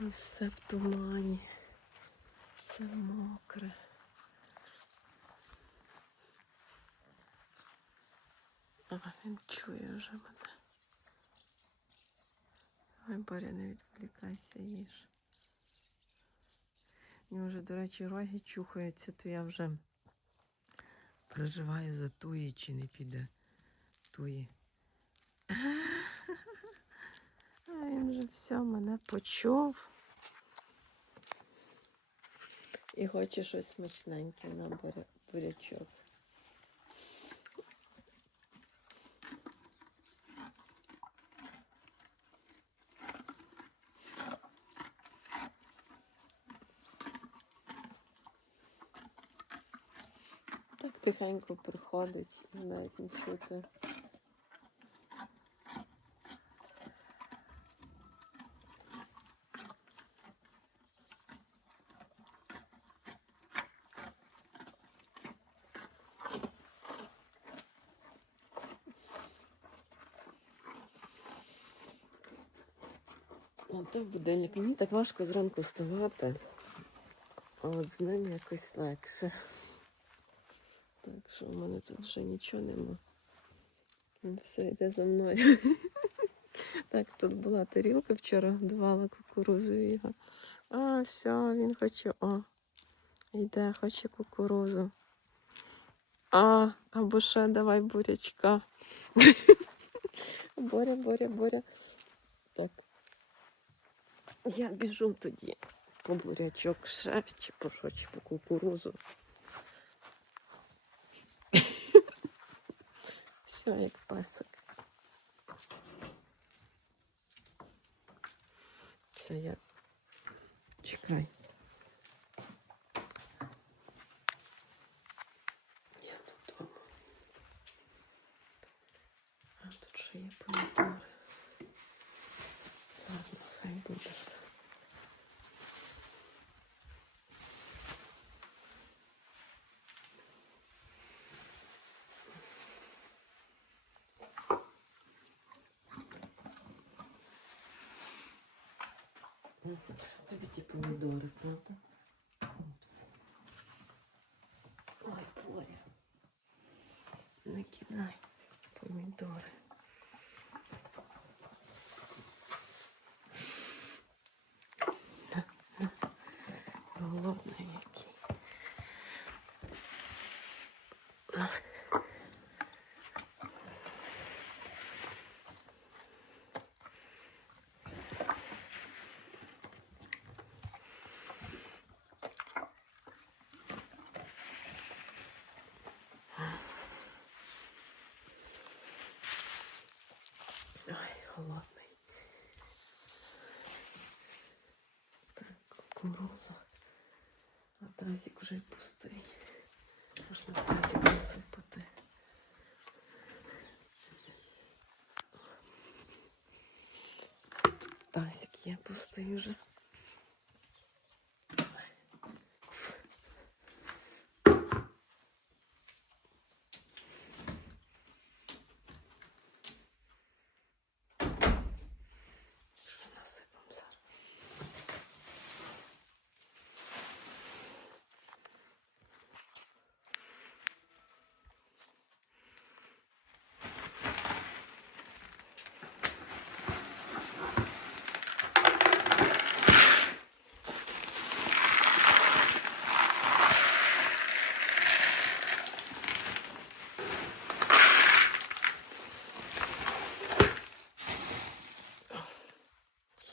І все в тумані. Все мокре. А він чує вже мене. Ой, Боря, не відволікайся, їж. Мені вже, до речі, роги чухаються, то я вже переживаю за туї, чи не піде туї. А він вже все мене почув. І хоче щось смачненьке на бурячок. Так тихенько приходить, навіть не чути. То будильник. Мені так важко зранку вставати. А от з ним якось легше. Так що в мене тут вже нічого нема. Він все йде за мною. Так, тут була тарілка вчора, годувала кукурузу його. А, все, він хоче, о, йде, хоче кукурузу. А, або ще давай бурячка. Боря, боря, боря. Так. Я біжу тоді по бурячок ще, чи по кукурузу. Все, як песик. Все, я. Чекай. Тобі ті помідори, правда? Упс. Ой, Боря. Не кидай помідори. На, на. Голодний який. На. Ой, голодний. Так, кукуруза. А тазик вже пустий. Можна тазик насипати. Тазик є пустий вже. Що насипам зараз?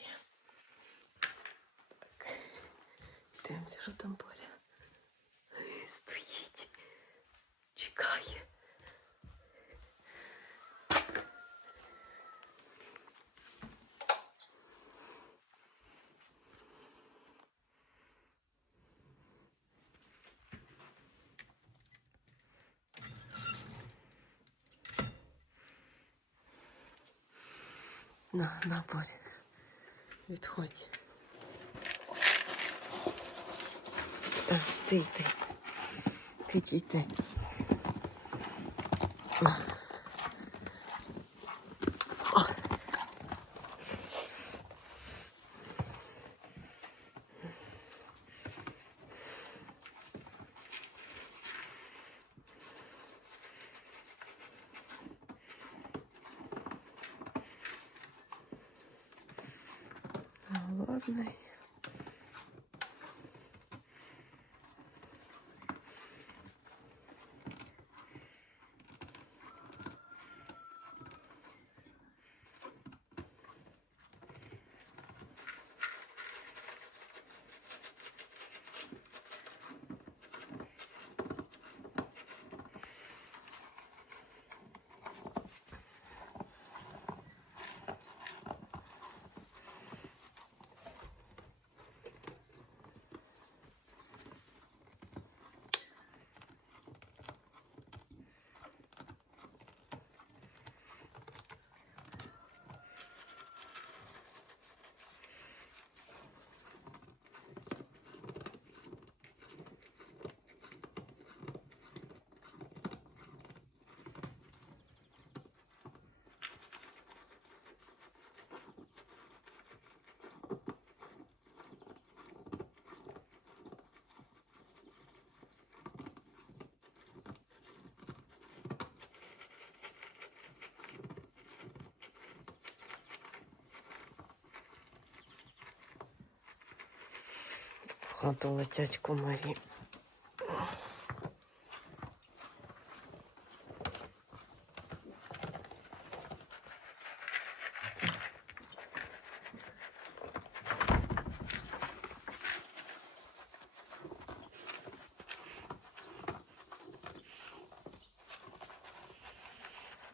Є. Так. Дивимося, що там Боря. Стоїть. Чекає. На, на, Боря. Відходь. Так, йди, йди. Підійди. На. nice. Хату летять комарі.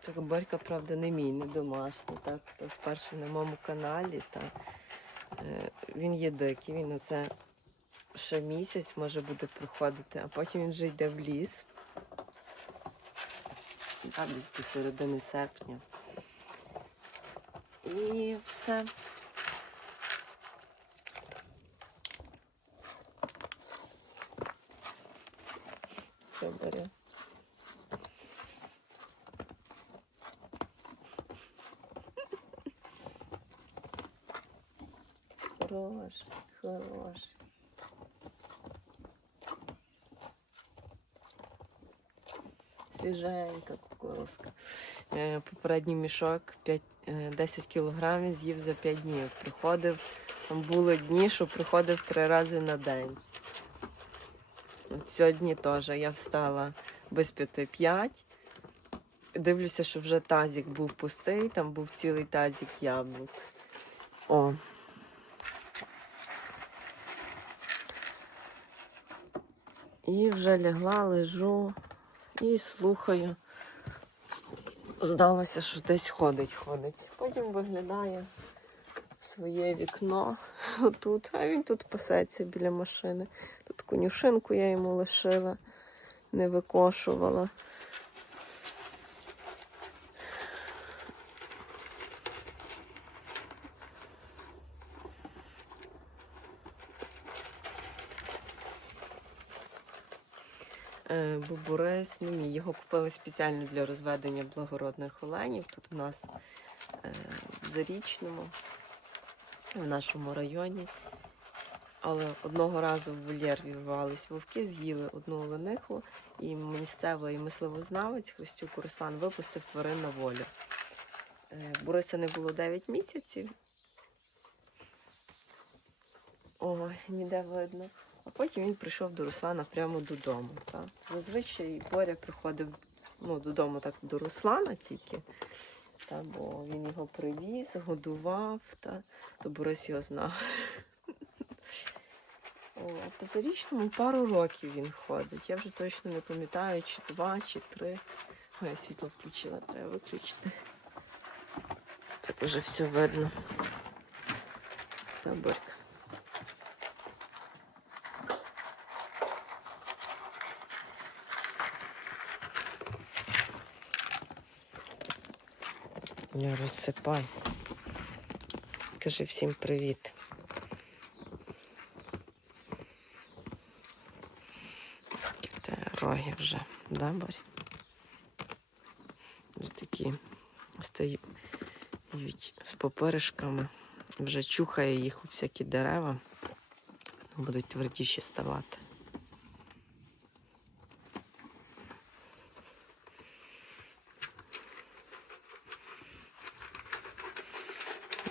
Так, Борька, правда, не мій, не домашній, так, то вперше на моєму каналі. Та, е, він є дикий, він оце ще місяць може буде приходити, а потім він вже йде в ліс. А десь до середини серпня. І. Все Свіженька кукурузка. Е, Попередній мішок 5, е, 10 кілограмів з'їв за 5 днів. Приходив, там були дні, що приходив три рази на день. От сьогодні теж я встала без п'яти п'ять. Дивлюся, що вже тазик був пустий, там був цілий тазик яблук. О. І вже лягла, лежу і слухаю. Здалося, що десь ходить, ходить. Потім виглядає своє вікно тут, а він тут пасеться біля машини. Тут конюшинку я йому лишила, не викошувала. Е, Бубурис не мій. Його купили спеціально для розведення благородних оленів. Тут у нас е, в Зарічному, в нашому районі. Але одного разу в вольєр вірвались вовки, з'їли одну олениху, і місцевий мисливознавець Христюк Руслан випустив тварин на волю. Е, Бориса не було 9 місяців. Ой, ніде видно. А потім він прийшов до Руслана прямо додому. Та. Зазвичай Боря приходив ну, додому так до Руслана тільки, та, бо він його привіз, годував, та, то Борис його знав. О, по зарічному пару років він ходить. Я вже точно не пам'ятаю, чи два, чи три. Я світло включила, треба виключити. Так уже все видно. Та Борька. Розсипай. Кажи всім привіт. Такі роги вже, да, Борь? Вже такі стають з поперешками. Вже чухає їх у всякі дерева. Будуть твердіші ставати.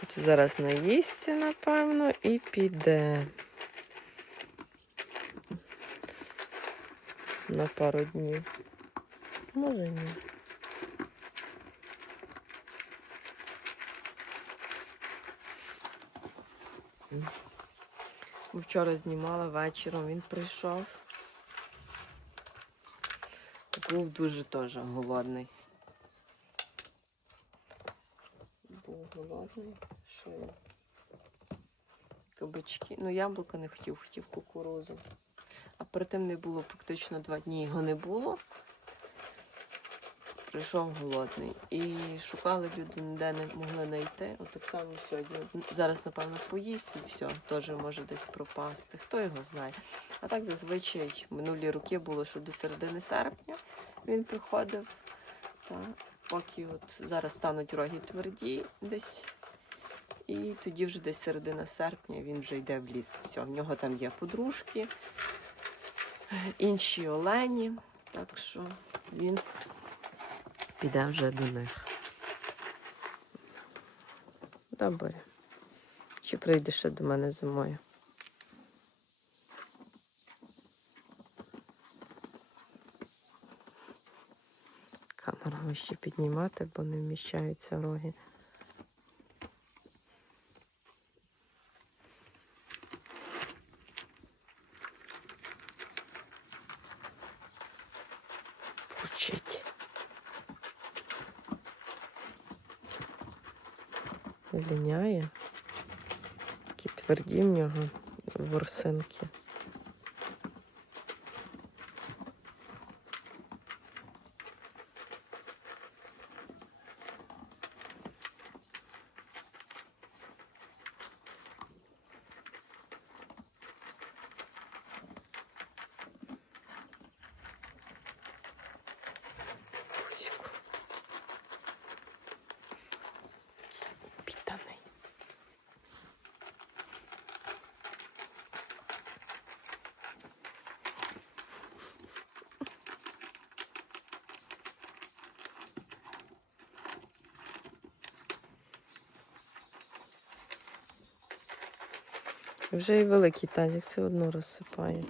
От Зараз наїсться, напевно, і піде. На пару днів. Може ні. Вчора знімала вечором, він прийшов. Був дуже теж голодний. Був голодний. Що? Кабачки. Ну, яблука не хотів, хотів кукурузу. А перед тим не було практично два дні його не було. Прийшов голодний. І шукали люди, ніде не могли знайти. От так само сьогодні. Зараз, напевно, поїсть і все, теж може десь пропасти. Хто його знає. А так зазвичай минулі роки було, що до середини серпня він приходив. Та, поки от зараз стануть роги тверді десь. І тоді вже десь середина серпня він вже йде в ліс. Все, в нього там є подружки, інші олені. Так що він піде вже до них. Добре. Чи прийдеш ще до мене зимою? Камеру вище піднімати, бо не вміщаються роги. Тверді в нього ворсинки. Вже і великий тазик все одно розсипає.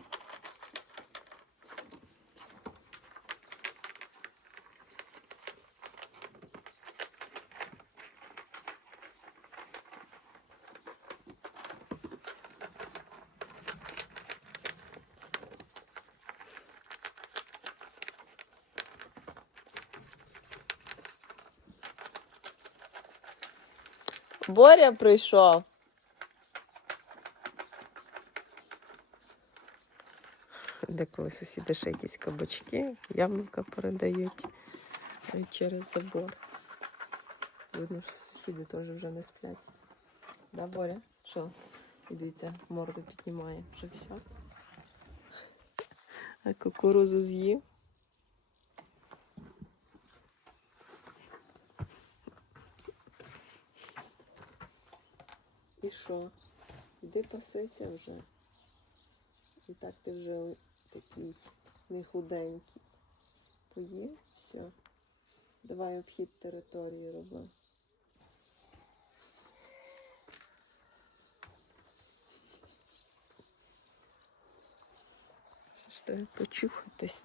Боря прийшов. Деколи сусіди ще якісь кабачки, яблука передають е, через забор. Видно, що сусіди теж вже не сплять. Да, Боря? Що? Дивіться, морду піднімає. Вже все. А кукурузу з'їв. І що? Іди пасися вже. І так ти вже такий нехуденький. Поїв, все. Давай обхід території роби. Тебе почухатись?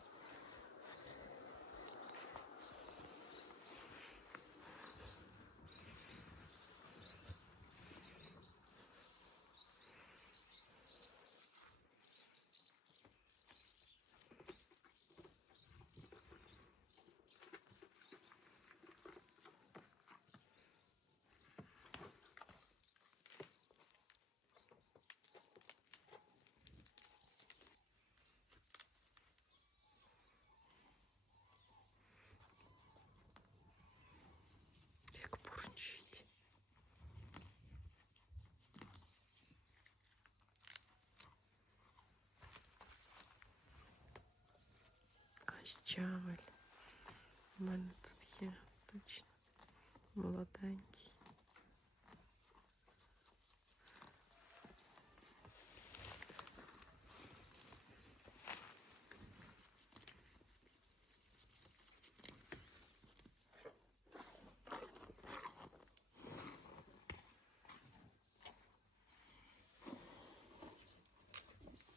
Щавель. У мене тут є точно молоденький.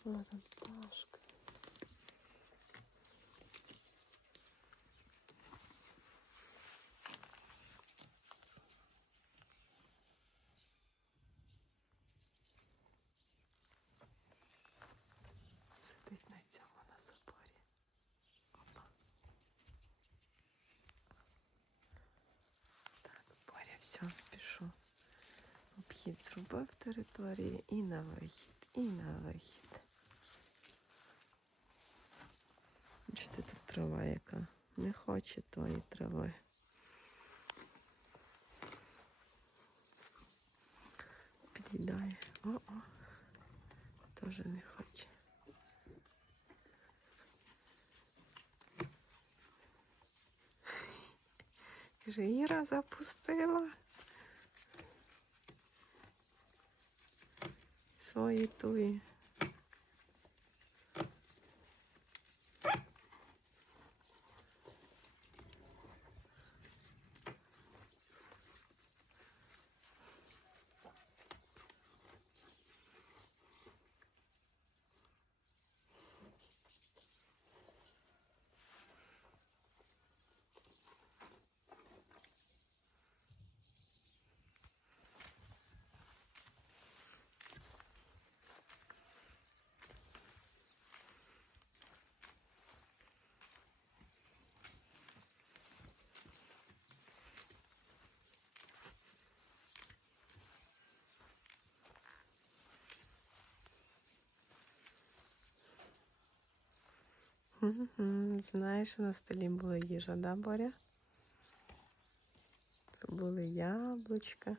Вот он. Обхід зробив території і на вихід, і на вихід. Бачите, тут трава яка. Не хоче тої трави. Під'їдає. О-о. Теж не хоче. Іра запустила. Свої туї. Мгм. Знаєш, на столі була їжа, да, Боря? Це були яблучка.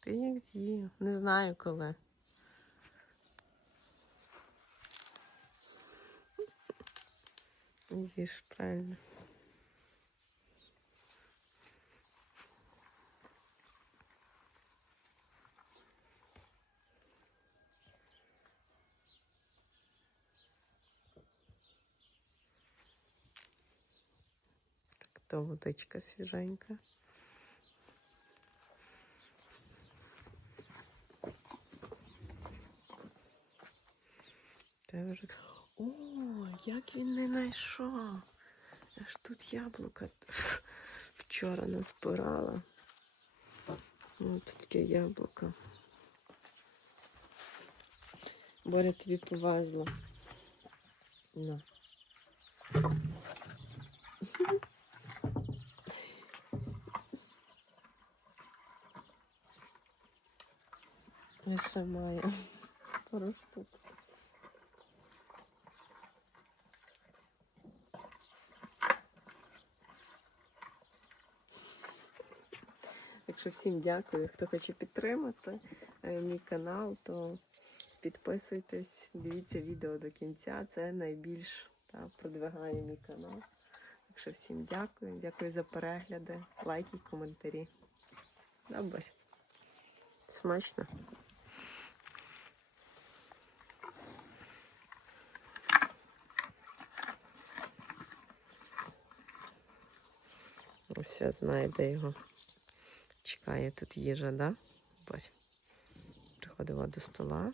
Ти їх з'їв. Не знаю коли. Їж правильно. То водичка свіженька. Та. О, як він не знайшов. Аж тут яблука вчора назбирала. О, тут таке яблуко. Боря тобі повезла. На. Пару штук. Так що всім дякую, хто хоче підтримати е, мій канал, то підписуйтесь, дивіться відео до кінця. Це найбільш та, продвигає мій канал. Так що всім дякую, дякую за перегляди, лайки, коментарі. Добре. Смачно. Все знає, де його чекає тут їжа, да? Ось. Приходила до стола.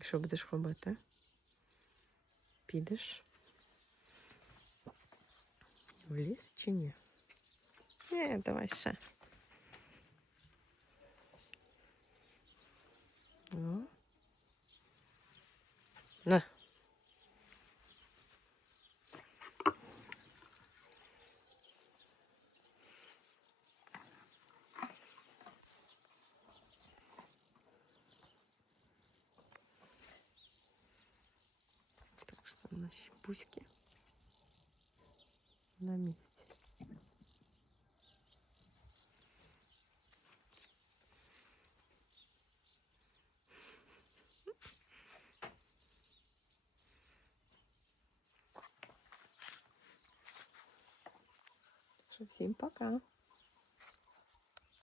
Що будеш робити? Підеш? В ліс чи ні? Ні, давай ще. О. На. наші пуськи на місці. Так що всім пока.